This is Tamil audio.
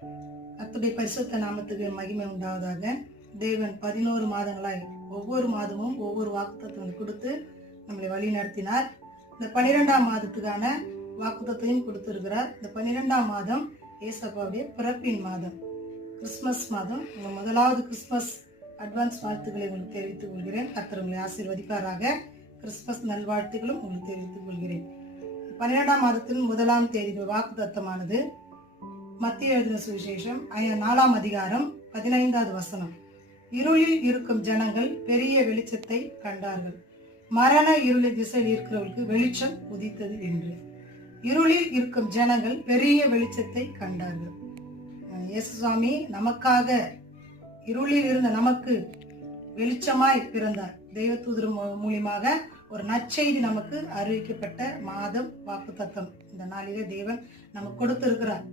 கர்த்தருடைய பரிசுத்த நாமத்துக்கு மகிமை உண்டாவதாக. தேவன் 11 மாதங்களாய் ஒவ்வொரு மாதமும் ஒவ்வொரு வாக்குத்தத்தம் கொடுத்து நம்மளை வழி நடத்தினார். இந்த 12ஆம் மாதத்துக்கான வாக்குத்தத்தையும் கொடுத்திருக்கிறார். இந்த 12ஆம் மாதம் ஏசப்பாவுடைய பிறப்பின் மாதம், கிறிஸ்துமஸ் மாதம். உங்கள் முதலாவது கிறிஸ்துமஸ் அட்வான்ஸ் வாழ்த்துக்களை உங்களுக்கு தெரிவித்துக் கொள்கிறேன். கர்த்தர் உங்களை ஆசீர்வதிப்பாராக. கிறிஸ்துமஸ் நல்வாழ்த்துக்களும் உங்களுக்கு தெரிவித்துக் கொள்கிறேன். 12ஆம் மாதத்தின் 1ஆம் தேதி வாக்குத்தத்தமானது மத்திய எழுதின சுவிசேஷம் 4ஆம் அதிகாரம் 15வது வசனம். இருளில் இருக்கும் ஜனங்கள் பெரிய வெளிச்சத்தை கண்டார்கள். மரண இருளில் திசையில் இருக்கிறவர்களுக்கு வெளிச்சம் உதித்தது என்று. இருளில் இருக்கும் ஜனங்கள் பெரிய வெளிச்சத்தை கண்டார்கள். இயேசு சுவாமி நமக்காக இருளில் இருந்த நமக்கு வெளிச்சமாய் பிறந்தார். தெய்வ தூதர் மூலியமாக ஒரு நற்செய்தி நமக்கு அறிவிக்கப்பட்ட மாதம் வாக்குத்தத்தம் இந்த நாளிலே தேவன் நமக்கு கொடுத்திருக்கிறார்.